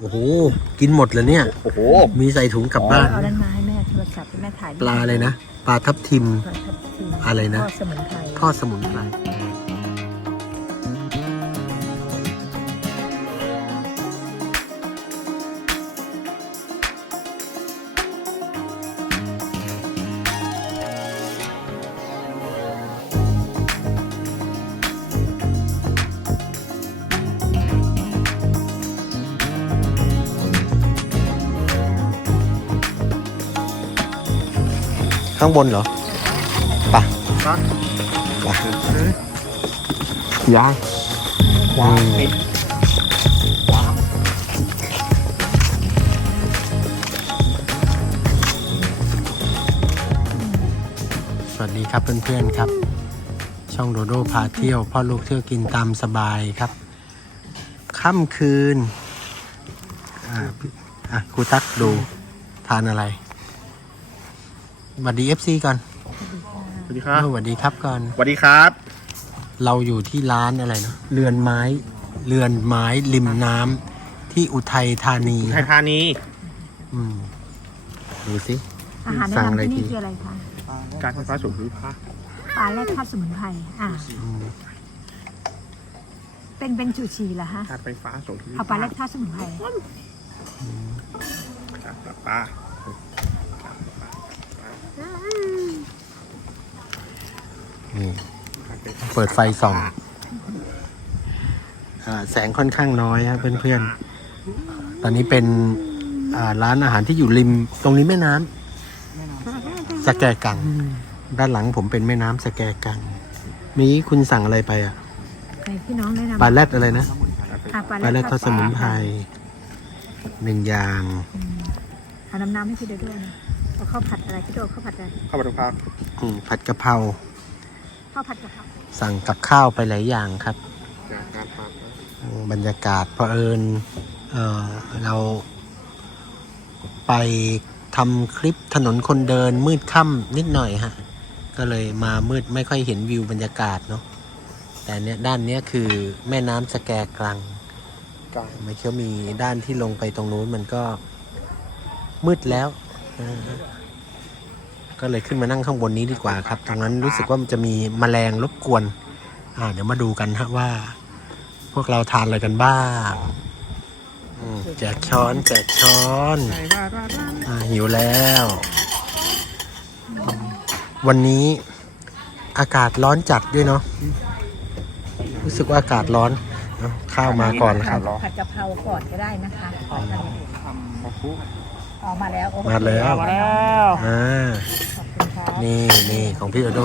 โอ้โห กินหมดเลยเนี่ย โอ้โห มีใส่ถุงกลับบ้าน เอานั้นมาให้แม่โทรศัพท์ให้แม่ถ่ายปลาอะไรนะ ปลาทับทิม ปลาทับทิมอะไรนะ ทอดสมุนไพร ทอดสมุนไพร ข้างบนเหรอปะครับปะยางวางปิดสวัสดีครับเพื่อนๆครับ ช่องโดโดพาเที่ยวพ่อลูกเที่ยวกินตามสบายครับ ค่ำคืนอ่าพี่อะครูตักดูทานอะไร สวัสดีเอฟซีก่อนสวัสดีครับ สวัสดีครับก่อน สวัสดีครับ เราอยู่ที่ร้านอะไรเนาะเรือนไม้ เรือนไม้ริมน้ำที่อุทัยธานีไทยธานี อืมดูสิ อาหารแนะสั่งอะไรนำที่ดี นี่คืออะไรคะการไฟฟ้าสูงหรือพาปลาแรกทอดสมุนไพรอ่าอืมเป็นเป็นจูชีเหรอฮะการไฟฟ้าสูงหรือเอาปลาแรกทอดสมุนไพรปลา นี่เปิดไฟส่องอาแสงค่อนข้างน้อยครับเพื่อนๆ ตอนนี้เป็นอ่าร้านอาหารที่อยู่ริม ตรงนี้แม่น้ำสแกกัง ด้านหลังผมเป็นแม่น้ำสแกกัง มีคุณสั่งอะไรไปอะใครพี่น้องแนะนำปลาแรดอะไรนะอะปลาแรดทอดสมุนไพรหนึ่งอย่างอืมเอาน้ำน้ำให้พี่เดยวด้วยนะเอาข้าวผัดอะไรพี่โดข้าวผัดอะไรข้าวผัดกะเพราอืมผัดกะเพราข้าวผัดกะเพรา สั่งกับข้าวไปหลายอย่างครับการทานบรรยากาศเพอเอิญเอ่อเราไปทำคลิปถนนคนเดินมืดค่ำนิดหน่อยฮะ ก็เลยมามืดไม่ค่อยเห็นวิวบรรยากาศเนาะ แต่เนี้ยด้านเนี้ยคือแม่น้ำสแกกลังการไม่เชื่อมีด้านที่ลงไปตรงนู้นมันก็มืดแล้วเออ ก็เลยขึ้นมานั่งข้างบนนี้ดีกว่าครับ ตรงนั้นรู้สึกว่ามันจะมีแมลงรบกวนอ่าเดี๋ยวมาดูกันฮะว่า พวกเราทานอะไรกันบ้างอืมแจกช้อนแจกช้อนใช่ว่าว่าว่าอ่าหิวแล้ว วันนี้อากาศร้อนจัดด้วยเนาะรู้สึกว่าอากาศร้อนเอาข้าวมาก่อนครับ ผัดกะเพราก่อนก็ได้นะคะออกมาขอบคุณ ออกมาแล้วโอเคมาแล้วมาแล้วอ่าขอบคุณครับนี่นี่ของพี่โอโด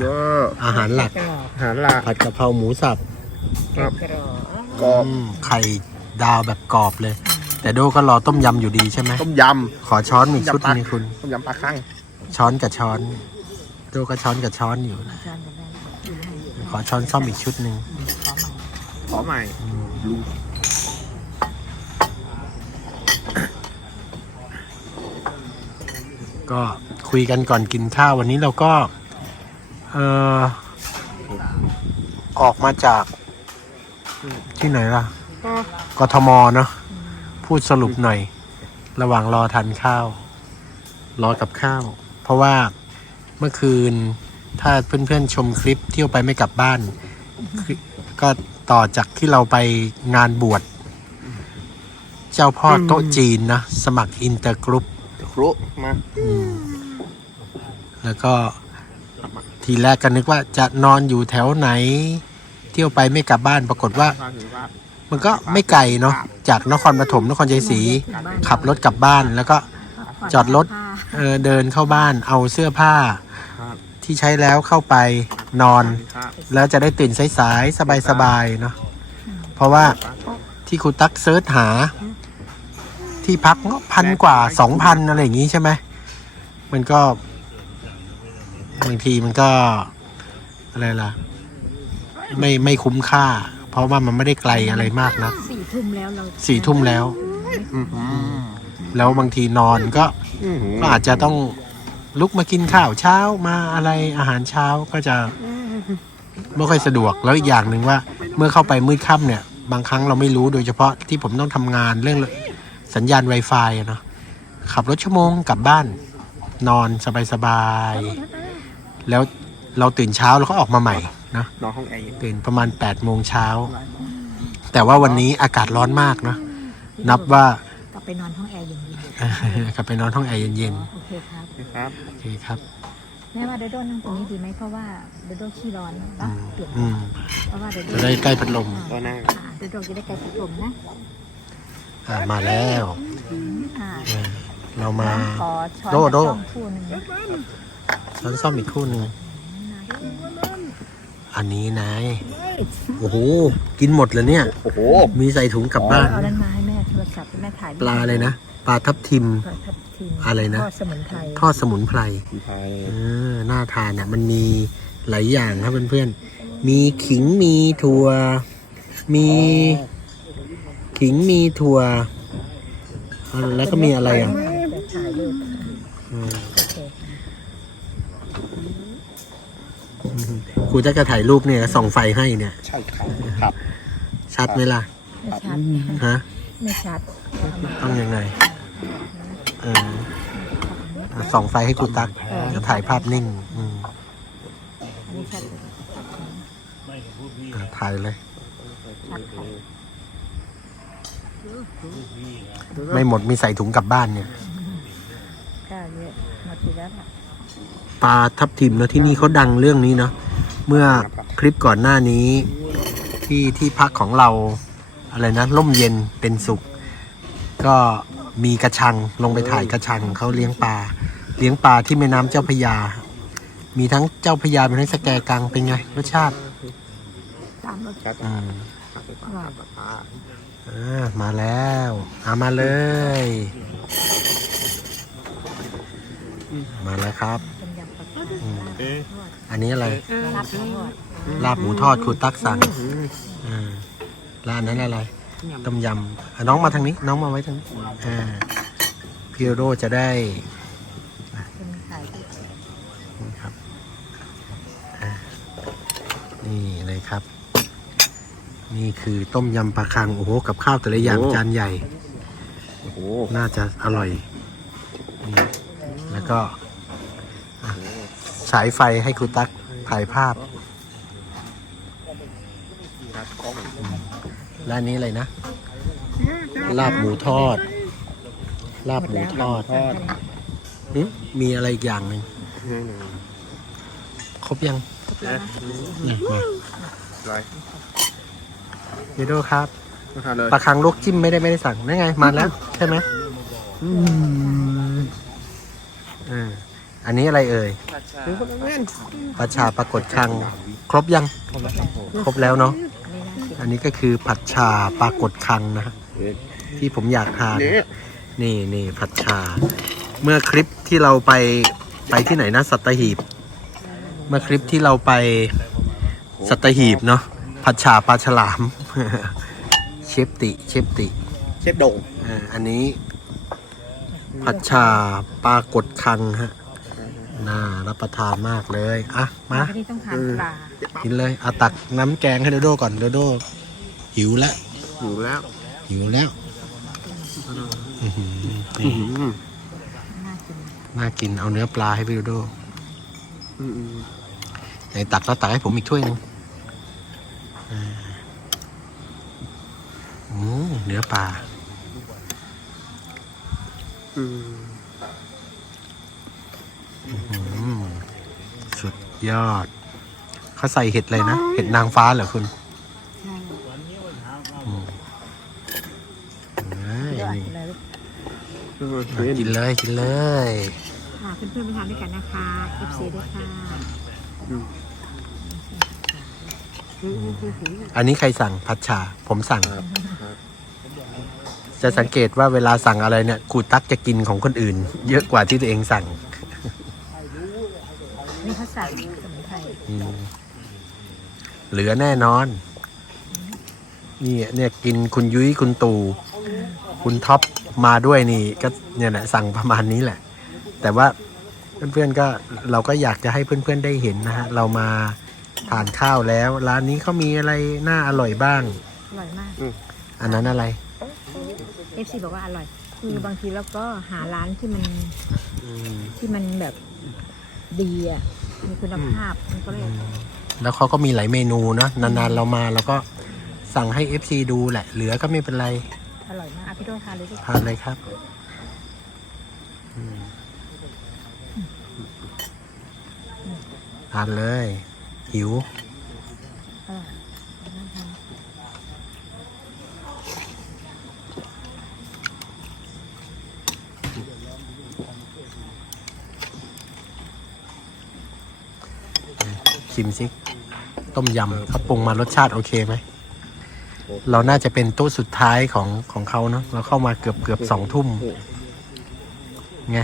เยอะอาหารหลัก กรอบอาหารหลักผัดกะเพราหมูสับครับกรอบกรอบอืมไข่ดาวแบบกรอบเลย แต่โดก็รอต้มยำอยู่ดีใช่ไหมต้มยขอช้อนอีกชุดหนึงคุณำต้มยำปลาคังช้อนกับช้อนโดก็ช้อนกับช้อนอยู่นะจานกันได้อยู่ให้ขอช้อนซ่อมอีกชุดหนึ่งขอใหม่ขอใหม่ลุง ก็คุยกันก่อนกินข้าววันนี้เราก็เออออกมาจากที่ไหนล่ะ กทมเนาะพูดสรุปหน่อย ระหว่างรอทานข้าว รอกับข้าว เพราะว่าเมื่อคืนถ้าเพื่อนๆชมคลิปเที่ยวไปไม่กลับบ้านคือก็ต่อจากที่เราไปงานบวช เจ้าพ่อโต๊ะจีนนะ สมัครอินเตอร์กรุ๊ป ครุมาแล้วก็ทีแรกก็นึกว่าจะนอนอยู่แถวไหน เที่ยวไปไม่กลับบ้านปรากฏว่า มันก็ไม่ไกลเนาะจากนครปฐมนครชัยศรีขับรถกลับบ้านแล้วก็จอดรถเออเดินเข้าบ้านเอาเสื้อผ้า ที่ใช้แล้วเข้าไปนอน แล้วจะได้ตื่นสายๆสบายๆเนาะเพราะว่าที่ครูตักเซิร์ชหา ที่พักก็พันกว่าสองพันอะไรอย่างงี้ใช่ไหมมันก็บางทีมันก็อะไรล่ะ ไม่ไม่คุ้มค่า เพราะว่ามันไม่ได้ไกลอะไรมากนะสี่ทุ่มแล้วเราสี่ทุ่มแล้วอือหือแล้วบางทีนอนก็อือหือก็อาจจะต้องลุกมากินข้าวเช้ามาอะไรอาหารเช้าก็จะไม่ค่อยสะดวกแล้วอีกอย่างหนึ่งว่า เมื่อเข้าไปมืดค่ำเนี่ย บางครั้งเราไม่รู้โดยเฉพาะที่ผมต้องทำงานเรื่อง สัญญาณ Wi-Fi อะเนาะขับรถชั่วโมงกลับบ้านนอนสบายๆแล้วเราตื่นเช้าเราก็ออกมาใหม่นะนอนห้องแอร์เย็นตื่นประมาณ8ปดโมงเช้า แต่ว่าวันนี้อากาศร้อนมากเนาะนับว่ากลับไปนอนห้องแอร์เย็นกลับไปนอนห้องแอร์เย็นๆโอเคครับนะครับๆโอเคครับแม่ว่าโดโดนั่งตรงนี้ดีไหมเพราะว่าโดโดขี้ร้อนอืนะมเปลี่ยนอืมเพราะว่าโดโดจะได้ใกล้พัดลมก็นั่งอ่าโดโดจะได้ใกล้พัดลมนะ อ่ามาแล้วอ่าเออเรามา ขอช้อนโดโด กับช่องคู่หนึ่งนะช้อนซ่อมอีกคู่หนึ่งอันนี้นายโอ้โหกินหมดเลยเนี่ย โอ้โห มีใส่ถุงกลับบ้าน เอานั้นมาให้แม่โทรศัพท์ให้แม่ถ่ายปลาอะไรนะปลาทับทิม ปลาทับทิมอะไรนะ ทอดสมุนไพรทอดสมุนไพรคุณไทยเออน่าทานอะ มันมีหลายอย่างครับเพื่อนๆมีขิงมีถั่ว มี ขิงมีถั่วอ่าแล้วก็มีอะไรอะเดี๋ยวถ่ายรูปอืมโอเคครูจะกระถ่ายรูปเนี่ยส่องไฟให้เนี่ย ใช่ครับครับ ชัดไหมล่ะไม่ชัดฮะไม่ชัด ต้องยังไงเอออะส่องไฟให้ครูตักจะถ่ายภาพนิ่ง อืมอันนี้ชัดอะถ่ายเลยชัดค่ะ ไม่หมดมีใส่ถุงกลับบ้านเนี่ยก็เยอะหมดทีแล้วค่ะปลาทับทิมเนอะที่นี่เขาดังเรื่องนี้เนาะเมื่อคลิปก่อนหน้านี้ที่ที่พักของเราอะไรนะร่มเย็นเป็นสุข ก็มีกระชังลงไปถ่ายกระชังเขาเลี้ยงปลาเลี้ยงปลาที่แม่น้ำเจ้าพระยา มีทั้งเจ้าพระยามีทั้งสแกกังเป็นไงรสชาติตามรถครับอืมอร่อยอ่า มาแล้วเอามาเลย มาแล้วครับ อันนี้อะไร ลาบหมูทอดครูตักสั่งอ่านนั้นอะไร ต้มยำน้องมาทางนี้ น้องมาไว้ทางนี้พี่โรจะได้นี่เลยครับ นี่คือต้มยำปลาคัง โอ้โห กับข้าวแต่ละอย่างจานใหญ่ โอ้โหน่าจะอร่อยนี่แล้วก็อะฉายไฟให้ครูตักถ่ายภาพครับกล้องร้านนี้อะไรนะ ลาบหมูทอด ลาบหมูทอดทอดหึมีอะไรอีกอย่างหนึ่งนี่หนึ่งครบยัง นะนี่มาอะไร เยโดครับมาทานเลยปลาคังลวกจิ้มไม่ได้ไม่ได้สั่งนั่นไงมาแล้วใช่ไหมอืมอ่าอันนี้อะไรเอ่ยดูคนละแม่นปลาชาปรากฏคัง ครบยัง ครบแล้วเนาะอันนี้น่ากินอันนี้ก็คือผัดชาปลากฏคังนะฮะเอ๊ะที่ผมอยากทานนี่นี่นี่ผัดชา เมื่อคลิปที่เราไปไปที่ไหนนะสัตหีบ เมื่อคลิปที่เราไปสัตหีบเนาะ ผัดชาปลาฉลาม เชฟติ เชฟติเชฟโด่งอ่าอันนี้ ผัดชาปลากดคังฮะน่ารับประทานมากเลยอะมาที่นี่ต้องทานปลากินเลยเอาตักน้ำแกงให้โดโดก่อนโดโดหิวแล้วอยู่แล้วหิวแล้วอื้อหืออืนี่มน่ากินน่ากินเอาเนื้อปลาให้พี่โดโดอืมอืมไหนตักแล้วตักให้ผมอีกถ้วยหนึง อ่าอืมเนื้อปลาอืมอืมสุดยอด เขาใส่เห็ดเลยนะ เห็ดนางฟ้าเหรอคุณใช่อืมเอ้ยเดี๋ยวอ่านนี่เลยลูกอืมอะกินเลย กินเลยค่ะเพื่อนๆไปทานด้วยกันนะคะ FC ด้วยค่ะ อันนี้ใครสั่งผัดชา ผมสั่งครับครับจะสังเกตว่าเวลาสั่งอะไรเนี่ยครูตักจะกินของคนอื่น เยอะกว่าที่ตัวเองสั่งนี่เขาใส่สมุนไพรอืมเหลือแน่นอน นี่เนี่ยกินคุณยุ้ยคุณตู่คุณท็อปมาด้วยนี่ ก็เนี่ยแหละสั่งประมาณนี้แหละ แต่ว่าเพื่อนๆก็เราก็อยากจะให้เพื่อนๆได้เห็นนะฮะ เรามา ทานข้าวแล้ว ร้านนี้เขามีอะไรน่าอร่อยบ้าง อร่อยมากอันนั้นอะไรเอฟซีบอกว่าอร่อย คือบางทีเราก็หาร้านที่มันอืมที่มันแบบดีอะมีคุณภาพมันก็เลยแล้วเขาก็มีหลายเมนูเนอะนานๆเรามาเราก็สั่งให้ FC ดูแหละ เหลือก็ไม่เป็นไร อร่อยมากอะพี่โดทานเลยดิทานเลยครับอืมทานเลย หิวชิมสิต้มยำเขาปรุงมารสชาติโอเคไหม เราน่าจะเป็นโต๊ะสุดท้ายของของเขาเนาะเราเข้ามาเกือบเกือบสองทุ่มไง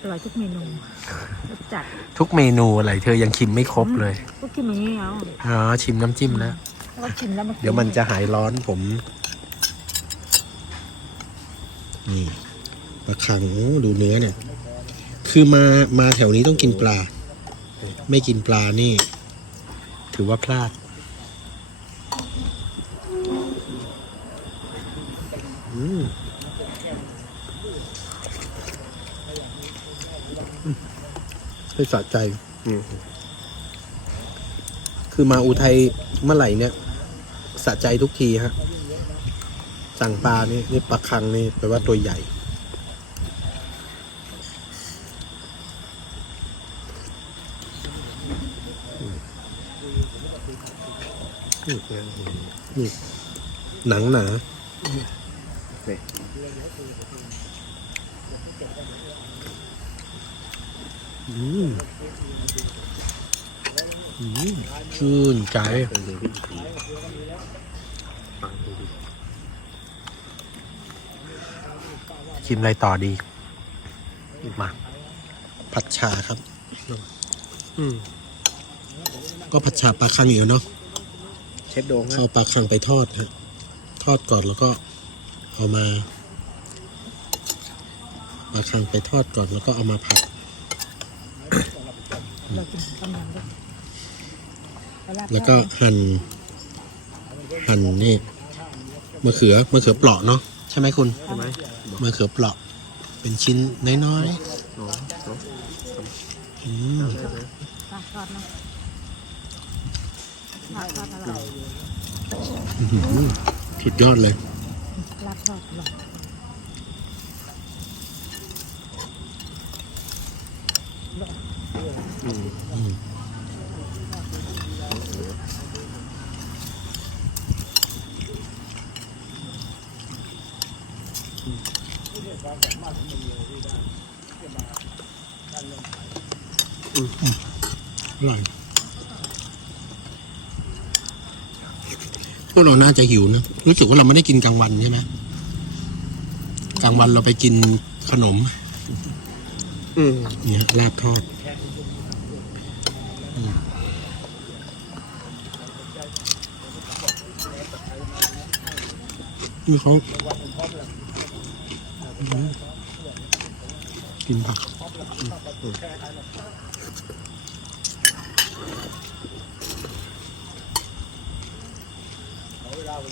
อร่อยทุกเมนู รสจัดทุกเมนูอะไรเธอยังชิมไม่ครบเลยก็กินอย่างนี้เอาอ๋อชิมน้ำจิ้มแล้วแล้วก็ชิมแล้วมากิเดี๋ยวมันจะหายร้อนผม นี่ปลาคังโอ้ดูเนื้อเนี่ย คือมามาแถวนี้ต้องกินปลา ไม่กินปลานี่ ถือว่าพลาด อืมอืม ให้สะใจอืมคือมาอุทัยเมื่อไหร่เนี่ยสะใจทุกทีฮะ สั่งปลานี่นี่ปลาคังนี่แปลว่าตัวใหญ่ นี่หนังหนานี่อืมอืม ชื่นใจเป็นดูพี่ชิมอะไรต่อดี มา ผัดชาครับอืมก็ผัดชาปลาคังอยู่เนาะเชฟโดงฮะเอาปลาคังไปทอดฮะ ทอดก่อนแล้วก็เอามาปลาคังไปทอดก่อนแล้วก็เอามาผัด เรากินต้มยำด้วยราดแล้วก็หั่นหั่นนี่มะเขือมะเขือเปราะเนาะใช่ไหมคุณใช่ไหมมะเขือเปราะ เป็นชิ้นน้อยอ๋ออ๋อๆอืมราดทอดนะราดทอดอร่อยอื้อหือสุดยอดเลยราดทอดอร่อย อืมอร่อยพวกเราน่าจะหิวนะ รู้สึกว่าเราไม่ได้กินกลางวันใช่ไหมกลางวันเราไปกินขนมอืมเนี่ยลาบทอด นี่เขากินผัก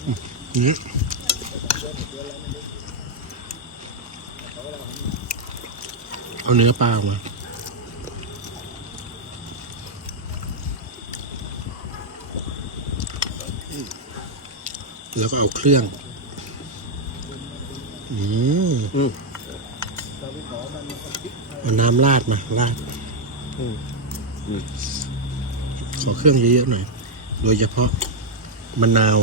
อืมเนี่เอาเนื้อปลาออกมา แล้วก็เอาเครื่อง อืมเอาน้ำราดมาราดขอเครื่องเยอะๆหน่อย โดยเฉพาะมะนาว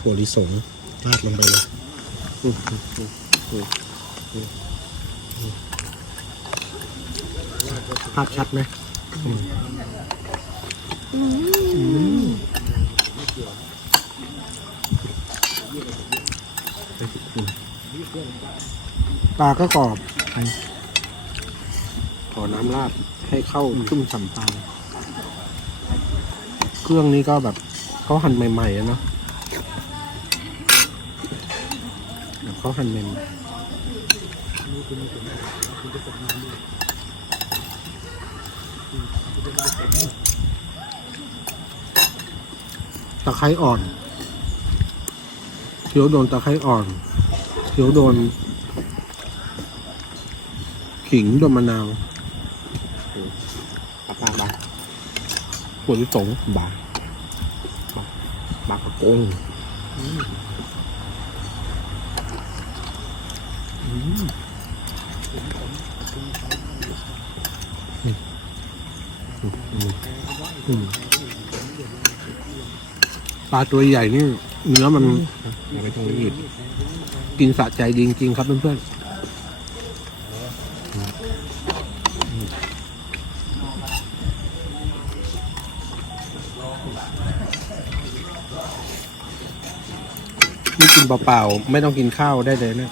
ถั่วลิสงราดลงไปเลยภาพชัดไหม ปลาก็กรอบขอน้ำราดให้เข้าชุ่มฉ่ำปลาเครื่องนี้ก็แบบเขาหั่นใหม่ๆอะเนาะแบบเขาหั่นใหม่ๆ ตะไคร้อ่อนเคี้ยวโดนตะไคร้อ่อนเคี้ยวโดน ขิงโดนมะนาวปลาปลาบาหัวลิสงบาบาบากระโกง ปลาตัวใหญ่นี่เนื้อมันอย่าไปตรงอีกกินสะใจดีจริงๆครับเพื่อนๆนี่กินเปล่าๆ ไม่ต้องกินข้าวได้เลยนะ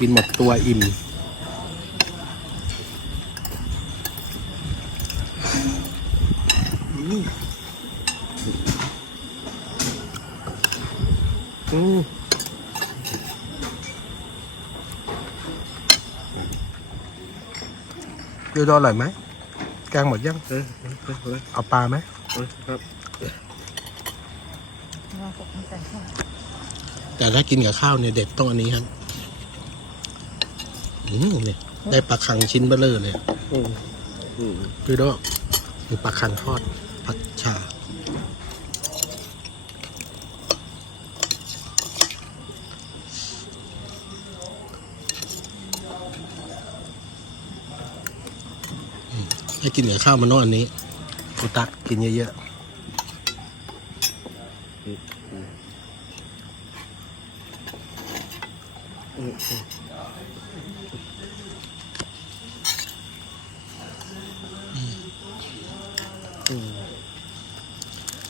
กินหมดตัวอิ่ม อืมเดี๋ ยวดออร่อยไหมแกงหมดยังเออเออเออเอาปลาไหมเออครับแต่ถ้ากินกับข้าวเนี่ยเด็ดต้องอันนี้ครับอืมเนี่ยได้ปลาคังชิ้นเบลเลอร์เลยอืมอืมดูด้วยมีปลาคังทอดผัดชา ให้กินกับข้าวมันต้องอันนี้กูตักกินเยอะๆ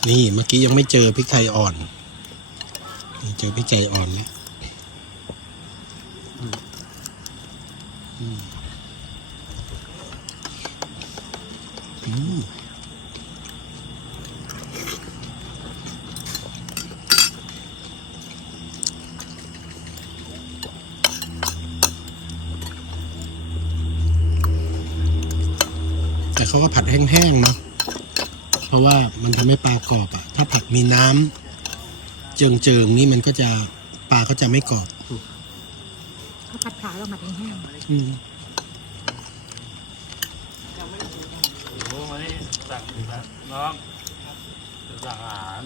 นี่เมื่อกี้ยังไม่เจอพริกไทยอ่อนนี่เจอพริกไทยอ่อนแล้ว เขาก็ผัดแห้งๆเนาะเพราะว่ามันทำให้ปลากรอบอะถ้าผัดมีน้ำเจิงๆนี่มันก็จะปลาก็จะไม่กรอบข้าวผัดขาเราหมักแห้งอืมโอ้วันนี้สั่งน้องสั่งอาหาร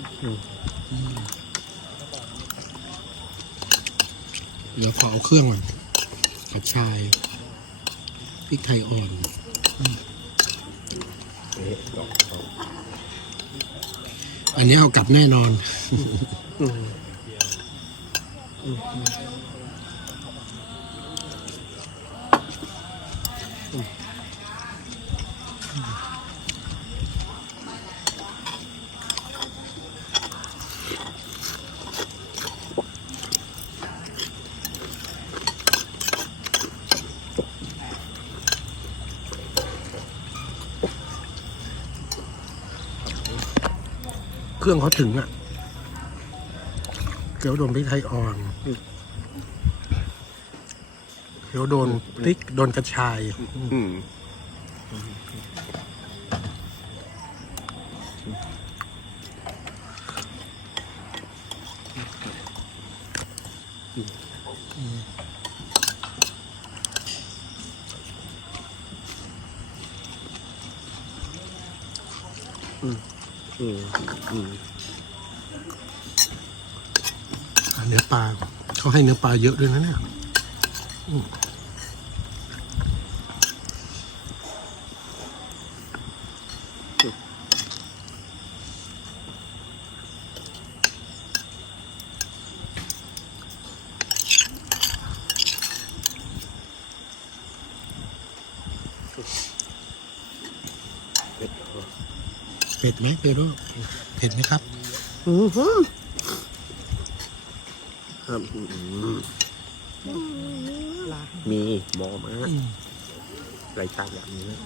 เดี๋ยวขอเอาเครื่องก่อนกระชายพริกไทยอ่อนเอันนี้เอากลับแน่นอนอืม เครื่องเขาถึงอะ เกี๊ยวโดนพริกไทยอ่อน เกี๊ยวโดนพริกโดนกระชาย อืมอืม อืมเนื้อปลาเขาให้เนื้อปลาเยอะด้วยนะเนี่ย ไหมเปโร่เผ็ดไหมครับอืมครับอืมมีหมอมาไรตายอย่างนี้นะ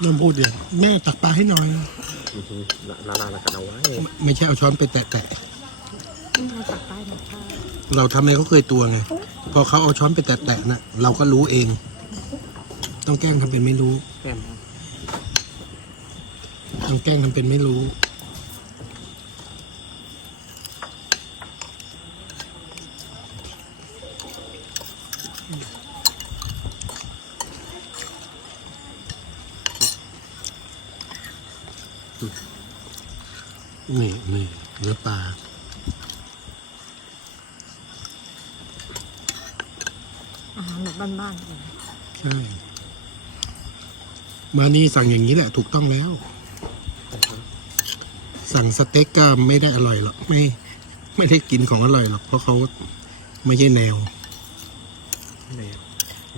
เริ่มพูดเดี๋ยวแม่ตักปลาให้หน่อยอือฮึลาลาลากันเอาไว้ไม่ใช่เอาช้อนไปแตะๆเราตักไปหมดข้าวๆเราทำให้เขาเคยตัวไง พอเขาเอาช้อนไปแตะๆนะเราก็รู้เอง ต้องแกล้งทำเป็นไม่รู้แก้ ทำแกล้งทำเป็นไม่รู้ นี่นี่เนื้อปลาอาหารแบบบ้านๆใช่ มานี่สั่งอย่างนี้แหละถูกต้องแล้ว สั่งสเต็กก็ไม่ได้อร่อยหรอกไม่ไม่ได้กินของอร่อยหรอก เพราะเขาไม่ใช่แนวแนว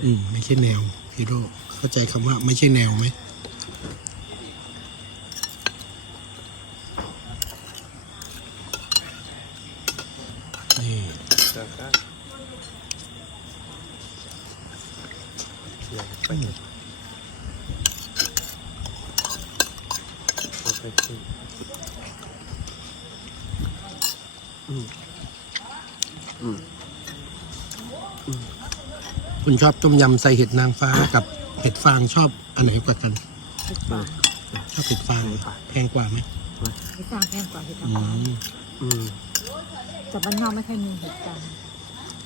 อืมไม่ใช่แนวฮีโร่เข้าใจคำว่าไม่ใช่แนวไหม นี่ แล้วก็ยังไปโอเค คุณ ชอบต้มยำใส่เห็ดนางฟ้ากับเห็ดฟางชอบอันไหนกว่ากันเห็ดฟางชอบเห็ดฟางเหรอแพงกว่าไหมเห็ดฟางแพงกว่าเห็ดอืนางฟ้ามอืมแต่บ้านนอกไม่ค่อยมีเห็ดฟาง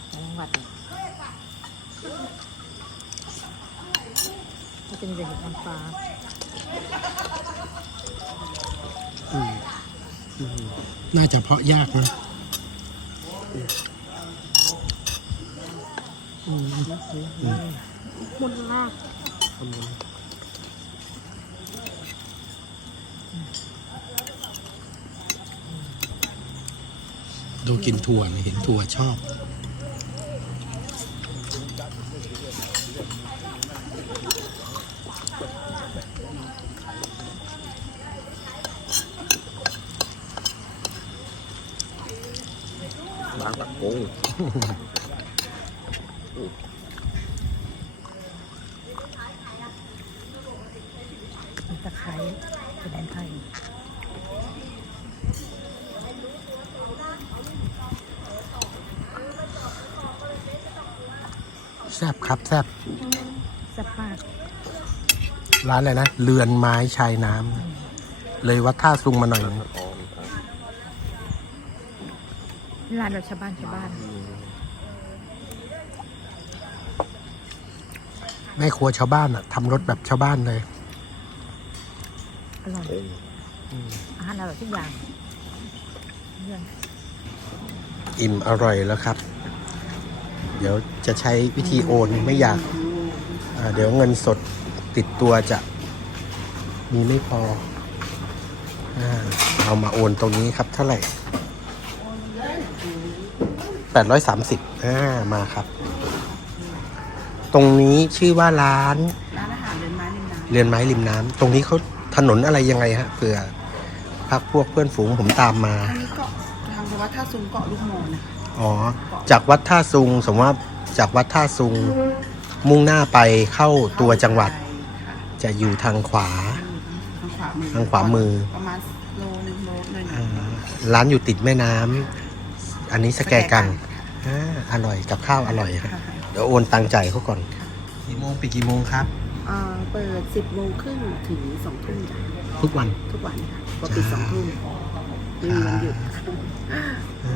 แต่จังหวัดเนี่ยก็จะมีแต่เห็ดนางฟ้าอืมอืมน่าจะเพาะยากนะ มุนลากดูกินถั่วเห็นถั่วชอบล้างปากกุ้ง ตะไคร้สมุนไพรแซบครับแซบแซ่บมากร้านอะไรนะ เรือนไม้ชายน้ำ เลยวัดท่าซุงมาหน่อยนึงอ่อนครับร้านเราชาวบ้านชาวบ้าน มแม่ครัวชาวบ้านอะทำรสแบบชาวบ้านเลย อร่อยเองอาหารอร่อยทุกอย่างเรื่องอิ่มอร่อยแล้วครับ เดี๋ยวจะใช้วิธีโอนไม่อยากอ่าเดี๋ยวเงินสดติดตัวจะมีไม่พออาเอามาโอนตรงนี้ครับเท่าไหร่แปดร้อยสามสิบอ่ามาครับ ตรงนี้ชื่อว่าร้านร้านอาหารเรือนไม้ริมน้เรือนไม้ริมน้ำตรงนี้เขาถนนอะไรยังไงฮะเผื่อพักพวกเพื่อนฝูงผมตามมาำอันนี้เกาะทางวัดท่าซุงเกาะลูกโมนะคะอ๋อ จากวัดท่าซุง สมมติว่าจากวัดท่าซุง มุ่งหน้าไปเข้าตัวจังหวัดค่ะจะอยู่ทางขวา ทางขวามือทางขวามือ ประมาณโลหนึ่งโลหน่อยอ่าร้านอยู่ติดแม่น้ำอันนี้สแกกันอ่าอร่อยกับข้าวอร่อยครับค่ะ เดี๋ยวโอนตังค์จ่ายเขาก่อน กี่โมงปิดกี่โมงครับ อ่าเปิด 10โมงครึ่งถึง2ทุ่มจ้ะทุกวัน ทุกวันค่ะปกติ2ทุ่มไม่มีวันหยุดอ่า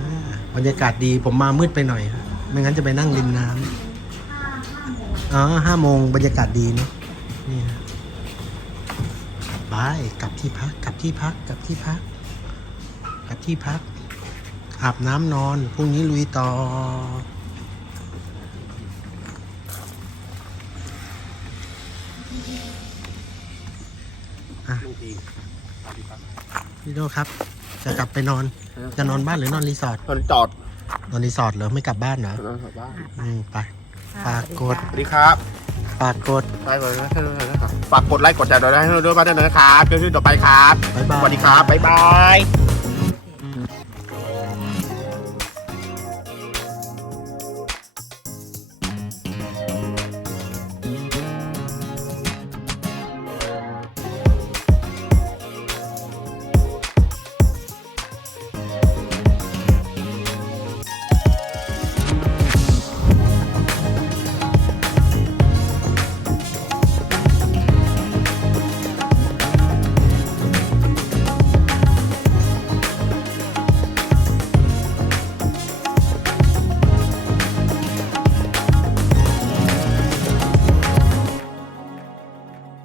บรรยากาศดีผมมามืดไปหน่อยครับไม่งั้นจะไปนั่งริมน้ำอ๋อห้าโมงบรรยากาศดีเนอะนี่ฮะไปกลับที่พัก กลับที่พัก กลับที่พัก กลับที่พักอาบน้ำนอนพรุ่งนี้ลุยต่อ อะพี่โดครับ จะกลับไปนอน จะนอนบ้านหรือนอนรีสอร์ท ตอนจอดนอนรีสอร์ทเหรอ ไม่กลับบ้านเหรอนอนกลับบ้านอืมไป ฝากกด สวัสดีครับฝากกด ไปก่อนนะครับฝากกดไลค์กดแชร์ด้วยนะให้ด้วยมาด้วยนะครับเจอกันต่อไปครับบ๊ายบาย สวัสดีครับบ๊ายบาย